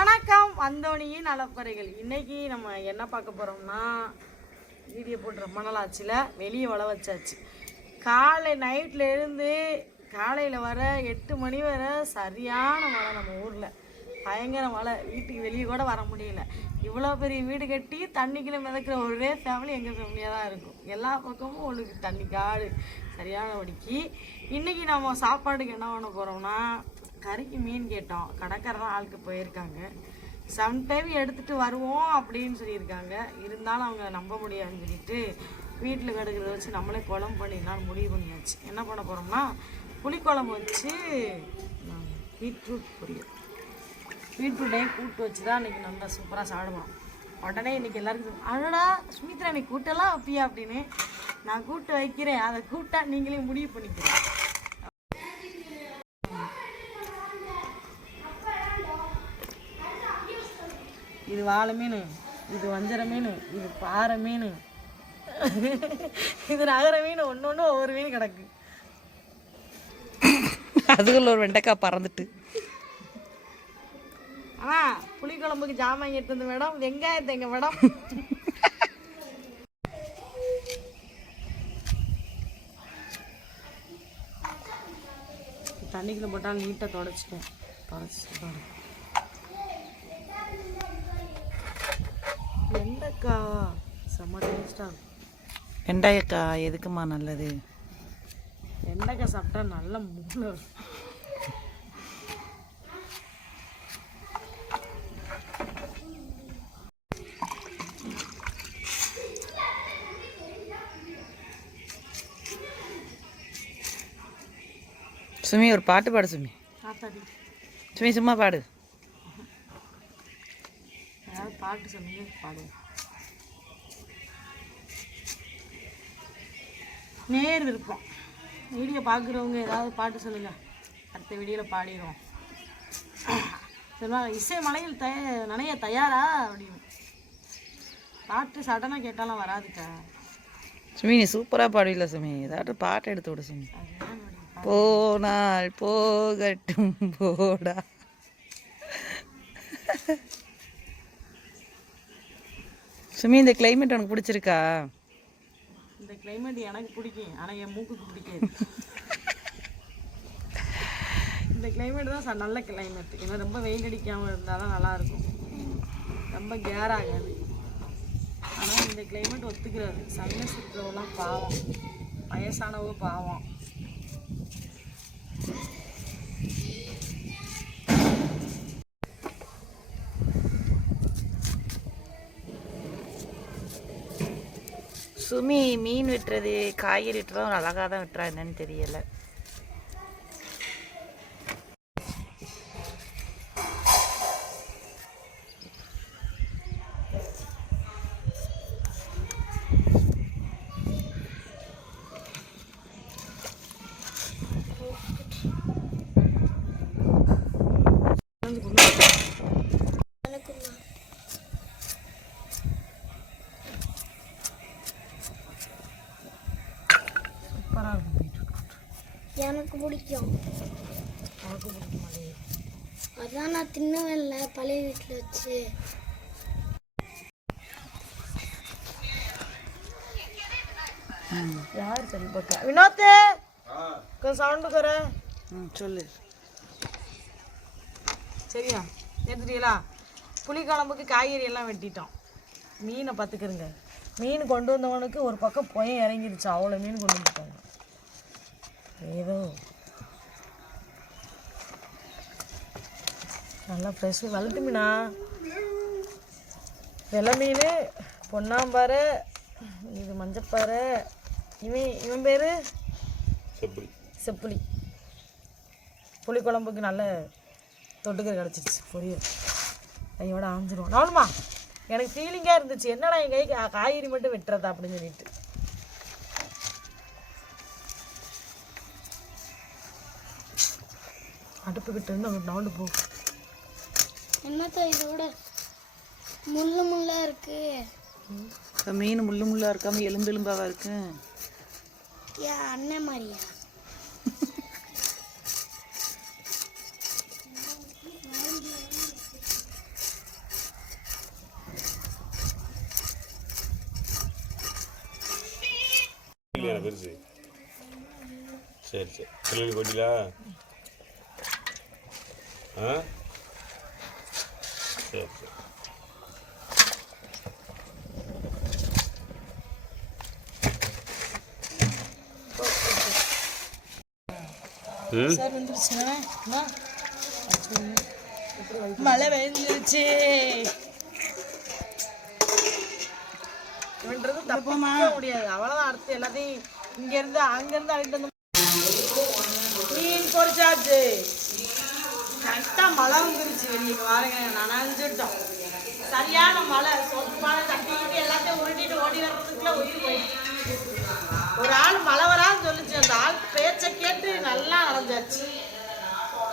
வணக்கம் வந்தோனியின் நலப்பறைகள் இன்னைக்கு நம்ம என்ன பார்க்க போகிறோம்னா வீடியோ போட்டு ரொம்ப நாள் ஆச்சுல வெளியே வள வச்சாச்சு. காலை நைட்டில் இருந்து காலையில் வர எட்டு மணி வர சரியான மழை நம்ம ஊரில். பயங்கர மழை. வீட்டுக்கு வெளியே கூட வர முடியல. இவ்வளோ பெரிய வீடு கட்டி தண்ணிக்குள்ள மிதக்கிற ஒரே ஃபேமிலி எங்கள் ஃபேமிலியாக தான் இருக்கும். எல்லா பக்கமும் உங்களுக்கு தண்ணி காடு. சரியான வடிக்கு இன்றைக்கி நம்ம சாப்பாடுக்கு என்ன பண்ண போகிறோம்னா கறிக்கு மீன் கேட்டோம். கடைக்காரர் தான் ஆளுக்கு போயிருக்காங்க. சம்டைம் எடுத்துகிட்டு வருவோம் அப்படின்னு சொல்லியிருக்காங்க. இருந்தாலும் அவங்க நம்ப முடியாதுன்னு சொல்லிட்டு வீட்டில் கிடக்கிறத வச்சு நம்மளே குழம்பு பண்ணிடலாம்னு முடிவு பண்ணியாச்சு. என்ன பண்ண போகிறோம்னா புளிக்குழம்பு வச்சு பீட்ரூட் பொரியல். பீட்ரூட்டையும் கூட்டு வச்சு தான் இன்றைக்கி நல்லா சூப்பராக சாப்பிடுவோம். உடனே இன்றைக்கி எல்லாருக்கும் அழடா சுமித்ரா நீ கூட்டெல்லாம் வைப்பியா அப்படின்னு நான் கூட்டு வைக்கிறேன். அதை கூட்டா நீங்களே முடிவு பண்ணிக்கிறேன் இது வாழை மீன் இது வஞ்சர மீன் இது பாறை மீன். இது நகர மீன் ஒன்று ஒன்று ஒவ்வொரு மீன் கிடக்கு. அதுக்குள்ள ஒரு வெண்டைக்காய் பறந்துட்டு. ஆ புளிக்குழம்புக்கு ஜாமான் எடுத்து வந்து மேடம் வெங்காயத்தை எங்க மேடம் தண்ணிக்குள்ள போட்டால் நீட்டாக தொடச்சிட்டேன். தொடச்சி வெண்டைக்காய் செம்ம டேஸ்டாக வெண்டைக்காய் எதுக்குமா நல்லது? வெண்டைக்காய் சாப்பிட்டா நல்ல மூளை. சுமி ஒரு பாட்டு பாடு சுமி. சுமி சும்மா பாடு. பாட்டு சொல்லுங்க பாடுவோம் நேர் விருப்பம் வீடியோ பார்க்குறவங்க ஏதாவது பாட்டு சொல்லுங்க. அடுத்த வீடியோவில் பாடிடுவோம் சொல்லுவாங்க இசை மலையில் தய நனைய தயாரா? அப்படின்னு. பாட்டு சடனாக கேட்டாலும் வராதுக்கா. சுமி நீ சூப்பராக பாடுவில்ல சுமி. ஏதாட்டும் பாட்டு எடுத்து விடு சுமி. போனால் போகட்டும் போடா. சுமி இந்த கிளைமேட் உனக்கு பிடிச்சிருக்கா? கிளைமேட் எனக்கு பிடிக்கும். ஆனால் என் மூக்குக்கு பிடிக்காது. இந்த கிளைமேட் தான் ச- நல்ல கிளைமேட் ஏன்னா ரொம்ப வெயில் அடிக்காமல் இருந்தால் தான் நல்லாயிருக்கும். ரொம்ப கேர் ஆகாது ஆனால் இந்த கிளைமேட் ஒத்துக்கிறாது. சைனஸ் இருக்கிறவங்களாம் பாவம். வயசானவங்க பாவம். சுமி மீன் வெட்டுறது காய்கறி வெட்டுறதும் அழகாக தான் வெட்டுறா என்னன்னு தெரியலை சூப்பராக இருக்கும் பீட்ரூட் எனக்கு பிடிக்கும். உனக்கு பிடிக்க மாட்டேங்குது அதான் நான் தின்னவே இல்லை பழைய வீட்டில் வச்சு. யார் சரி பக்கா வினோத்து! கொஞ்சம் சவுண்டு குற ம் சொல்லு. சரியா? எடுத்துட்டீங்களா புளிக்குழம்புக்கு காய்கறி எல்லாம் வெட்டிட்டோம். மீனை பார்த்துக்கிறங்க. மீன் கொண்டு வந்தவனுக்கு ஒரு பக்கம் பொயம் இறங்கிருச்சு. அவ்வளோ மீன் கொண்டு வந்துட்டாங்க ஏதோ நல்லா ஃப்ரெஷ் வளர்த்து மீனா. வெள்ளை மீன் பொன்னாம்பாறை இது மஞ்சப்பாறை இவன் இவன் பேர்? செப்புளி புளிக்குழம்புக்கு நல்ல தொட்டுக்கறி கிடச்சிருச்சு பொரியல். கையோட ஆஞ்சிரும். நானுமா எனக்கு ஃபீலிங்காக இருந்துச்சு. என்னடா என் கை கா- காய்கறி மட்டும் வெட்டுறதா அப்படின்னு சொல்லிட்டு. அடுப்புக்கிட்ட இருந்து அவன் நாண்டு போ. என்னத்தா இதோட முள்ளு முள்ளா இருக்கு? இப்போ மீன் முள்ளு முள்ளா இருக்காம எலும்பு எலும்பாவா இருக்கு? யா அண்ணன் மாதிரியா? சரி சரி. பிள்ளைகளுக்கு ஆ சரி. மழை பெஞ்சிருச்சு இவன்றது தப்ப முடியாது அவ்வளவுதான் அடுத்து எல்லாத்தையும் இங்க இருந்து அங்க இருந்து அங்கிட்டு வந்து மீன் பொரிச்சாச்சு கரெக்டா மழை வந்துருச்சு வெளியே. பாருங்க நனைஞ்சிட்டோம். சரியான மழை. சொத்து மழை தட்டிக்கிட்டு எல்லாத்தையும் உருட்டிட்டு ஓடி வர்றதுக்குள்ள உயிர் போயிடுச்சு. ஒரு ஆள் மழை வரான்னு சொல்லிச்சு. அந்த ஆள் பேச்சை கேட்டு நல்லா நனைஞ்சாச்சு.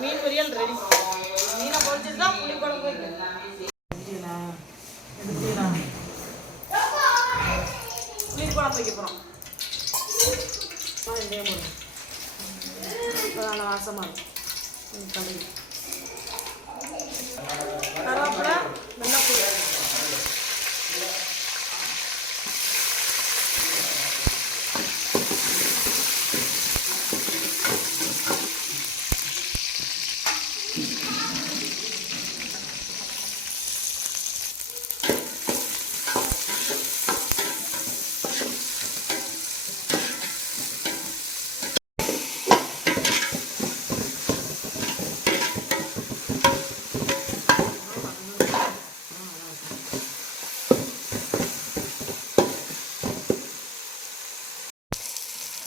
மீன் பொரியல் ரெடி மீனை பொரிச்சிட்டு தான் புளி குழம்பு வைக்கணும். புளி குழம்பு வைக்க போகிறோம் இதே வாசமாக இருக்கும் ம், 好了，出来。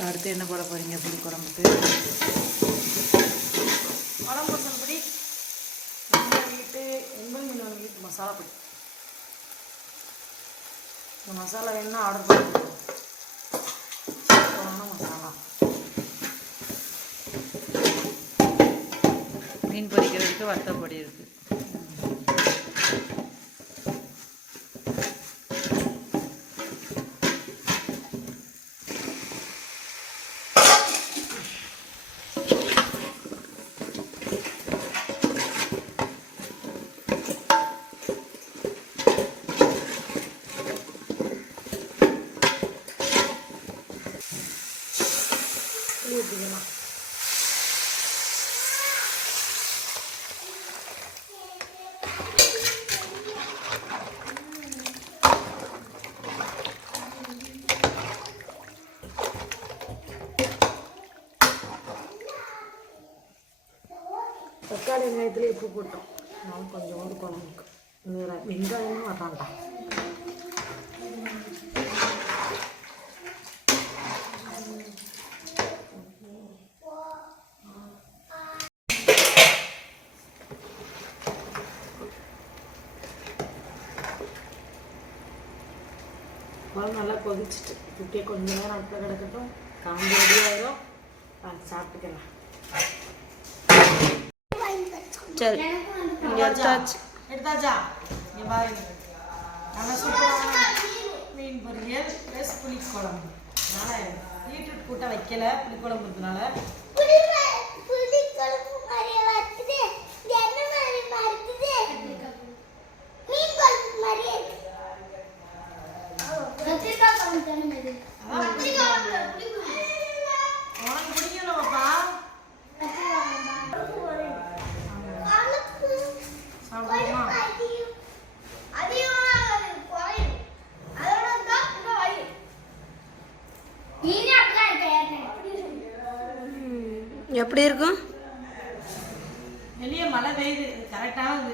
அடுத்து என்ன போட போறீங்க புளி குழம்புக்கு? குழம்பு மசாலா பொடி வெங்காயம் வீட்டு எண்பது மில்லியன் வீட்டு மசாலா பொடி. இந்த மசாலா வேணும்னா ஆர்டர் சூப்பரான மசாலா. மீன் பொரிக்கிறதுக்கு வத்தல் பொடி இருக்கு. தக்காளி வெங்காயத்துல உப்பு போட்டோம் நான் கொஞ்சோண்டு குழம்புக்கு வேற வெங்காயமும் வரான்டா குழம்பு நல்லா கொதிச்சிட்டு இப்படியே கொஞ்ச நேரம் அடுத்த கிடக்கட்டும் காம்பு ரெடி ஆயிரும் அது சாப்பிட்டுக்கலாம் சரி எடுத்தாச்சு எடுத்தாச்சா இங்க பாருங்க நல்லா சூப்பரான மீன் பொரியல் ப்ளஸ் புளி குழம்பு அதனால பீட்ரூட் கூட்ட வைக்கல புளி குழம்பு இருக்கிறதுனால உனக்கு பிடிக்கல பாப்பா சாப்பிடுமா எப்படி இருக்கும் வெளியே மழை பெய்யுது. கரெக்டானது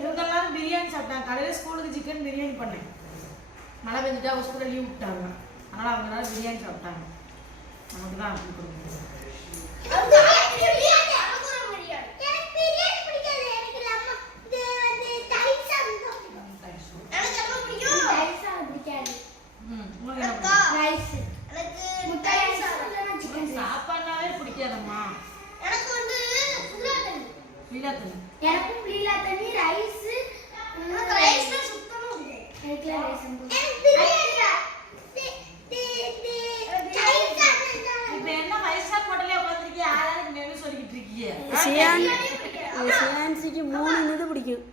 இவங்க எல்லாரும் பிரியாணி சாப்பிட்டாங்க. காலையில் ஸ்கூலுக்கு சிக்கன் பிரியாணி பண்ணேன். மழை பெஞ்சிட்டா ஸ்கூலில் லீவ் விட்டாங்க. அதனால் அவங்க எல்லாரும் பிரியாணி சாப்பிட்டாங்க. நமக்கு தான் அப்படி கொடுக்கணும் ம் உங்களுக்கு என்ன பிடிக்கும்? சாப்பாடுனாவே பிடிக்காதம்மா வீடா தண்ணி எனக்கும் லீலா தண்ணி ரைஸ் ரைஸ் சுத்தமா எனக்குலாம் ரைஸ் இப்போ என்ன ஃபைவ் ஸ்டார் ஹோட்டலே உட்காந்துருக்கீங்க யாராவது மெனு சொல்லிக்கிட்டு இருக்கீங்க சியான்சிக்கு மூணு இது பிடிக்கும்.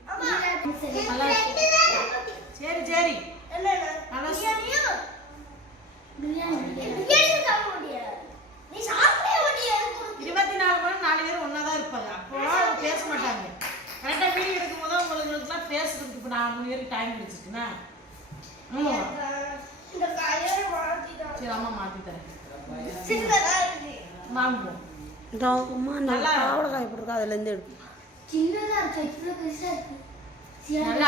சரி சரி. இருபத்தி நாலு மணி நாலு பேர் ஒன்றா தான் இருப்பாங்க. அவங்க பேச மாட்டாங்க. கரெக்டாக வீடியோ எடுக்கும் போது உங்களுக்குலாம் பேசுறதுக்கு இப்போ நான் மூணு பேருக்கு டைம் கிடைச்சிருக்குண்ணா ஆமாம் சரி அம்மா மாற்றி தரேன் வாங்குவோம் இதோ அம்மா நல்லா பாவடக்காய் போட்டிருக்கா அதுலேருந்து எடுக்கும் சின்னதா இருக்கு இருக்கு. நல்லா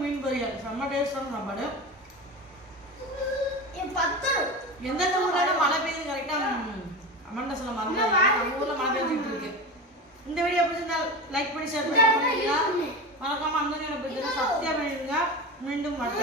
மீன் பொரியல். செம்ம டேஸ்டான சாப்பாடு. எந்தெந்த ஊர்ல மழை பெய்யுது கரெக்டாக அமர்ந்த சொல்ல மறந்து நம்ம ஊர்ல மழை பெய்ஞ்சிட்டு இருக்கு. இந்த வீடியோ பிடிச்சிருந்தா லைக் பண்ணி ஷேர் பண்ணி மறக்காம அந்த சப்ஸ்கிரைப் பண்ணிடுங்க மீண்டும் மற்ற